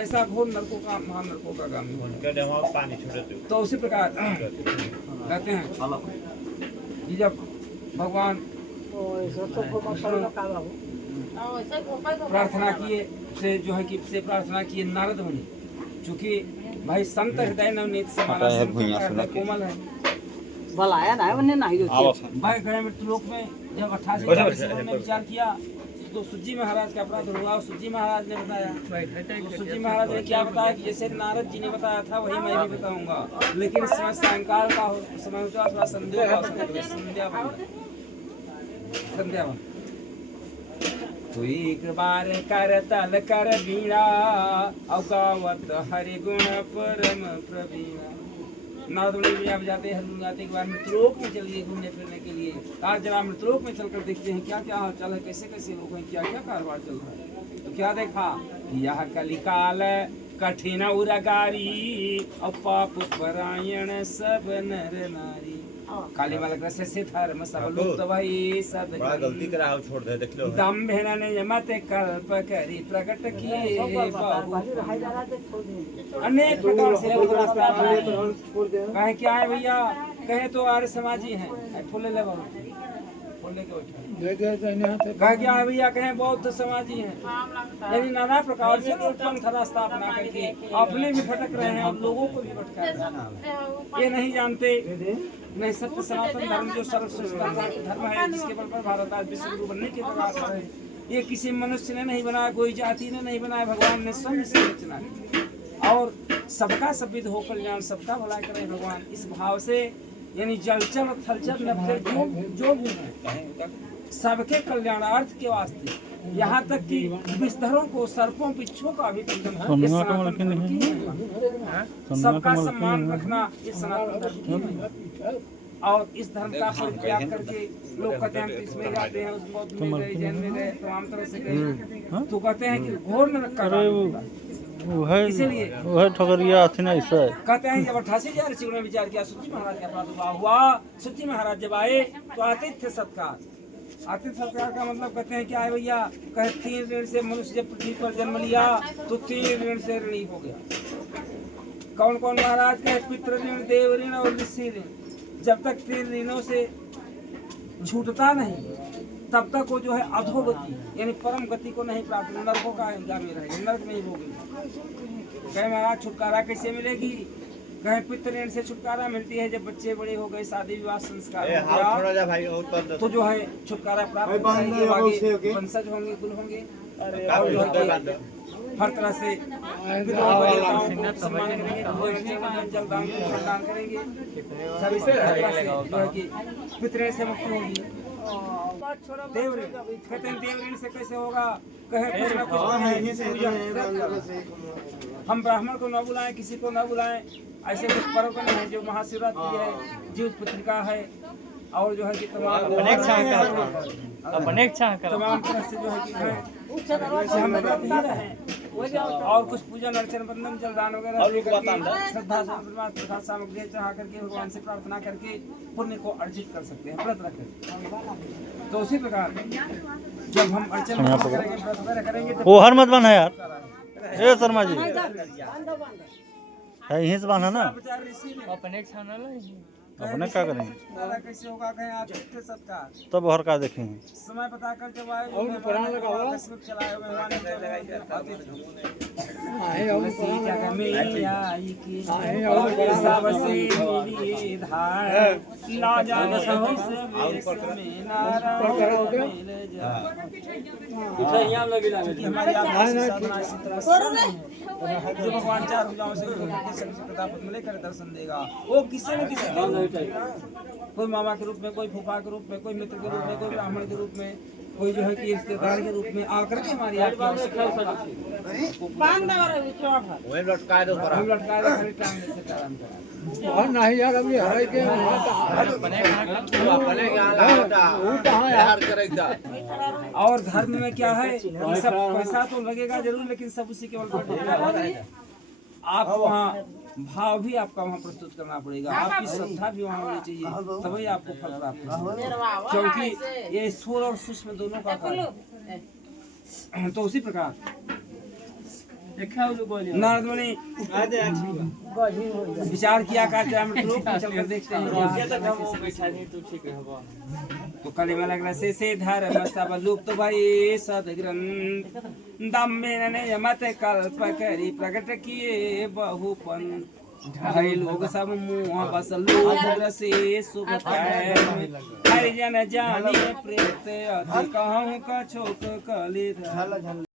ऐसा घोर नरकों का महान नरकों का गामी होना। पानी छोड़ते तो उसी प्रकार कहते हैं कि जब भगवान प्रार्थना किए से जो है कि से प्रार्थना किए नारद मुनि, चूंकि भाई संत हृदय नवनीत समाना हृदय कोमल है। बलाया ना उन्हें नहीं होती भाई गए मृत्युलोक में जब 88 ने विचार किया तो सुजी महाराज का अपराध हुआ। सुजी महाराज ने बताया, तो सुजी महाराज ने क्या बताया कि जैसे नारद जी ने बताया था वही मैं भी बताऊंगा, लेकिन इस समय सायंकाल का समय हो थोड़ा संध्या तो एक बार कर तल कर बीड़ा अवगावत हरि गुण परम प्रवीणा। नारद मुनि भी आप जाते हैं हर जाते के बाद मृतलोक में चलिए घूमने फिरने के लिए। आज जरा मृतलोक में चलकर देखते हैं क्या क्या हाल चाल है, कैसे कैसे लोग हैं, क्या क्या कारोबार चल रहा है। तो क्या देखा, यह कलिकाल कठिन उरागारी और पाप परायण सब नर नारी। काली माला ग्रस से धर्म सब लोग भाई सब बड़ा गलती करा हो, छोड़ दे, देख लो दम्भेन ने मत कल्प करी प्रकट किए अनेक प्रकार से लोग रास्ता कहे क्या है भैया, कहे तो आर्य समाजी हैं, फूले ले फूले के कहे क्या है भैया, कहे बौद्ध समाजी हैं, यानी नाना प्रकार से लोग पंथ रास्ता अपना करके अपने भी भटक रहे हैं और लोगों को भी भटका रहे हैं। ये नहीं जानते नहीं सत्य सनातन धर्म जो सर्वश्रेष्ठ धर्म है, जिसके बल पर भारत आज विश्व गुरु बनने के प्रकार पर है। ये किसी मनुष्य ने नहीं बनाया, कोई जाति ने नहीं बनाया, भगवान ने स्वयं से रचना की। और सबका सभ्य हो कल्याण सबका भला करे भगवान, इस भाव से यानी जलचर थलचर नभचर जो भी है सबके कल्याणार्थ के वास्ते, यहाँ तक कि विस्तरों को सर्पों बिच्छुओं का भी सबका सम्मान रखना इस सनातन धर्म की। और इस धर्म का परित्याग करके लोग कहते हैं इसमें जाते हैं, उस बौद्ध में गए, जैन में गए, तमाम तरह से गए, तो कहते हैं कि घोर नरक का इसीलिए वह ठगरिया थी ना ऐसा कहते हैं। जब 88,000 ऋषियों ने विचार किया, सुची महाराज का प्रादुर्भाव हुआ। सुची महाराज जब आए तो आतिथ्य सत्कार, आतिथ्य सत्कार का मतलब कहते हैं क्या है भैया, कहे 3 ऋण से मनुष्य जब पृथ्वी पर जन्म लिया तो 3 ऋण से ऋणी हो गया। कौन कौन महाराज, कहे पितृ ऋण, देव ऋण और ऋषि ऋण। जब तक 3 ऋणों से छूटता नहीं तब तक वो जो है अधोगति यानी परम गति को नहीं प्राप्त, नरकों का गामी रहेगा, नरक में ही भोगेगा। कहे महाराज छुटकारा कैसे मिलेगी, कहे पितृ ऋण से छुटकारा मिलती है जब बच्चे बड़े हो गए, शादी विवाह संस्कार हो गया, तो जो है छुटकारा प्राप्त होंगे, वंशज होंगे, कुल होंगे, और जो है हर तरह से सम्मान करेंगे, जलदान करेंगे, सभी से जो है कि पितृ से मुक्ति होगी। देव ऋण कहते हैं, देव ऋण से कैसे होगा, कहे कुछ ना कुछ हम ब्राह्मण को न बुलाएं, किसी को न बुलाएं, ऐसे कुछ पर्व है जो महाशिवरात्रि है, जीव पुत्रिका है, और जो है कि तमाम तरह से जो है कि हम ही रहे, और कुछ पूजन अर्चन बंधन जलदान वगैरह श्रद्धा प्रसाद सामग्री चढ़ा करके भगवान से प्रार्थना करके पुण्य को अर्जित कर सकते हैं व्रत रखें। तो उसी प्रकार जब हम अर्चन करेंगे व्रत वगैरह करेंगे वो हर मत बना यार, ए शर्मा जी है यहीं से बना ना अपने अपने क्या करेंगे, कैसे होगा, कहीं आतिथ्य सत्कार तब हर का देखेंगे समय पता कर जब आए चलाए जो भगवान 4 भुजाओं से लेकर दर्शन देगा, वो किसी न किसी कोई मामा के रूप में, कोई फूफा के रूप में, कोई मित्र के रूप में, कोई ब्राह्मण के रूप में, कोई जो है कि रिश्तेदार के रूप में आकर के हमारी आपकी आवश्यकता नहीं यार अभी हराई के और धर्म में क्या है, सब पैसा तो लगेगा जरूर, लेकिन सब उसी के बल पर आप वहाँ भाव भी आपका वहाँ प्रस्तुत करना पड़ेगा, आपकी श्रद्धा भी वहाँ होनी चाहिए, तभी आपको फल प्राप्त होगा, क्योंकि ये स्थूल और सूक्ष्म दोनों का कार्य। तो उसी प्रकार नारद मुनि विचार किया करते हम लोग चल कर देखते हैं तो कलिमा लगना से धर्म सब लुप्त भाई सदग्रंथ दम्मे ने मत कल्प करी प्रकट किए बहुपन ढाई लोग सब मुँह बस लोग रसे शुभ हरिजन जानिए प्रेत अधिक कहूँ का छोक कलित